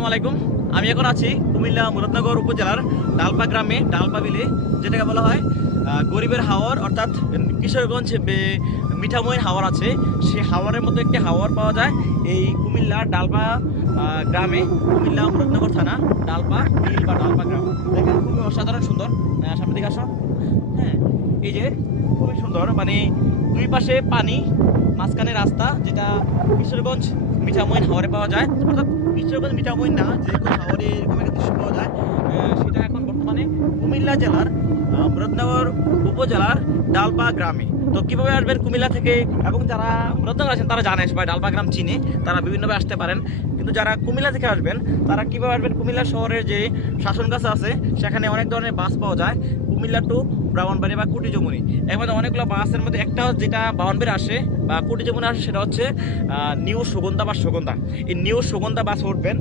আসসালামু আলাইকুম। আমি এখন আছি কুমিল্লা মুরাদনগর উপজেলার ডালপা গ্রামে, ডালপা বিলে, যেটাকে বলা হয় গরিবের হাওর, অর্থাৎ কিশোরগঞ্জ মিঠামইন হাওর আছে, সেই হাওরের মতো একটি হাওর পাওয়া যায় এই কুমিল্লা ডালপা গ্রামে, কুমিল্লা মুরাদনগর থানা, ডালপা বিল বা ডালপা গ্রাম। দেখেন খুবই অসাধারণ সুন্দর। সামনে দিকে আসো। হ্যাঁ, এই যে খুবই সুন্দর, মানে দুই পাশে পানি, মাঝখানে রাস্তা, যেটা কিশোরগঞ্জ মিঠামইন হাওরে পাওয়া যায়। অর্থাৎ কিশোরগঞ্জ মিঠামইন না, যে কোনো হাওরে এরকম একটা দৃশ্য পাওয়া যায়। সেটা এখন বর্তমানে কুমিল্লা জেলার মুরাদনগর উপজেলার ডালপা গ্রামে। তো কীভাবে আসবেন কুমিল্লা থেকে, এবং যারা মুরাদনগর আছেন তারা জানে, সবাই ডালপা গ্রাম চিনে, তারা বিভিন্নভাবে আসতে পারেন। কিন্তু যারা কুমিল্লা থেকে আসবেন তারা কীভাবে আসবেন, কুমিল্লা শহরের যে শাসনগাছা আছে সেখানে অনেক ধরনের বাস পাওয়া যায়, কুমিল্লা টু ব্রাহ্মণবাড়ি বা কুটিজমুনি। এর মধ্যে অনেকগুলো বাসের মধ্যে একটা যেটা ব্রাহ্মণবাড়ি আসে বা কুটিজমুনি আসে, সেটা হচ্ছে নিউ সুগন্ধা বা সুগন্ধা। এই নিউ সুগন্ধা বাস উঠবেন।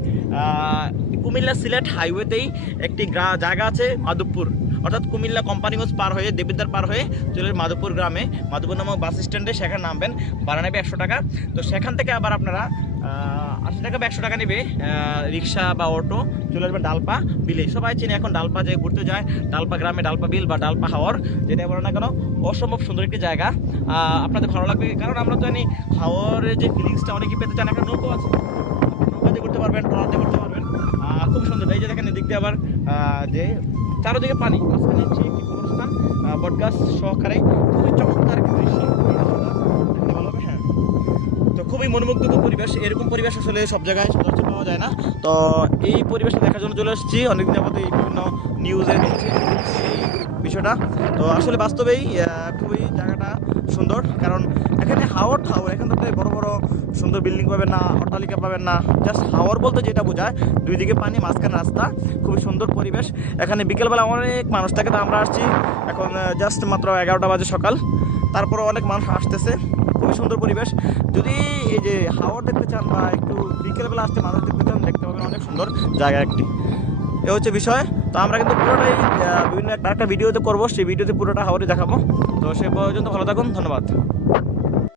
কুমিল্লা সিলেট হাইওয়েতেই একটি জায়গা আছে মাধবপুর, অর্থাৎ কুমিল্লা কোম্পানিগঞ্জ পার হয়ে দেবিদ্বার পার হয়ে চলে মাধবপুর গ্রামে, মাধবপুর নামক বাস স্ট্যান্ডে, সেখানে নামবেন। ভাড়া নেবে 100 টাকা। তো সেখান থেকে আবার আপনারা 80 টাকা বা 100 টাকা নেবে রিক্সা বা অটো, চলে আসবেন ডালপা বিলে। সবাই চিনে এখন ডালপা যে ঘুরতে যায়, ডালপা গ্রামে ডালপা বিল বা ডালপা হাওর, যেটা বলে না কেন, অসম্ভব সুন্দর একটি জায়গা। আপনাদের ভালো লাগবে, কারণ আমরা তো জানি হাওরের যে ফিলিংসটা অনেকেই পেতে চান। একটা নৌকো আছে, নৌকা দিয়ে ঘুরতে পারবেন, ট্রলার দিয়ে ঘুরতে পারবেন। খুব সুন্দর। এই যে দেখেন, এদিক দিয়ে আবার যে চারোদিকে পানি, মাঝখানে হচ্ছে একটি কবরস্থান, বটগাছ সহকারে, খুবই চমৎকার একটি দৃশ্য। দেখতে ভালো হবে। হ্যাঁ, তো খুবই মনোমুগ্ধকর পরিবেশ। এরকম পরিবেশ আসলে সব জায়গায় সচরাচর পাওয়া যায় না। তো এই পরিবেশটা দেখার জন্য চলে এসেছি। অনেকদিন যাবত এই বিভিন্ন নিউজে দেখছি এই বিষয়টা। তো আসলে বাস্তবেই খুবই জায়গাটা সুন্দর, কারণ এখানে হাওর, এখানে তো বড় বড় সুন্দর বিল্ডিং পাবেন না, অট্টালিকা পাবেন না। জাস্ট হাওর বলতে যেটা বোঝায়, দুই দিকে পানি, মাঝখানে রাস্তা, খুবই সুন্দর পরিবেশ। এখানে বিকেলবেলা অনেক মানুষ থাকে। তো আমরা আসছি এখন জাস্ট মাত্র 11টা বাজে সকাল, তারপরে অনেক মানুষ আসতেছে। খুবই সুন্দর পরিবেশ। যদি এই যে হাওর দেখতে চান বা একটু বিকেলবেলা আসতে মানুষ দেখতে চান, দেখতে পাবেন অনেক সুন্দর জায়গা একটি। এ হচ্ছে বিষয়। তো আমরা কিন্তু পুরোটাই বিভিন্ন একটা ভিডিওতে করবো, সেই ভিডিওতে পুরোটা হাওরে দেখাবো। তো সে পর্যন্ত ভালো থাকুন, ধন্যবাদ।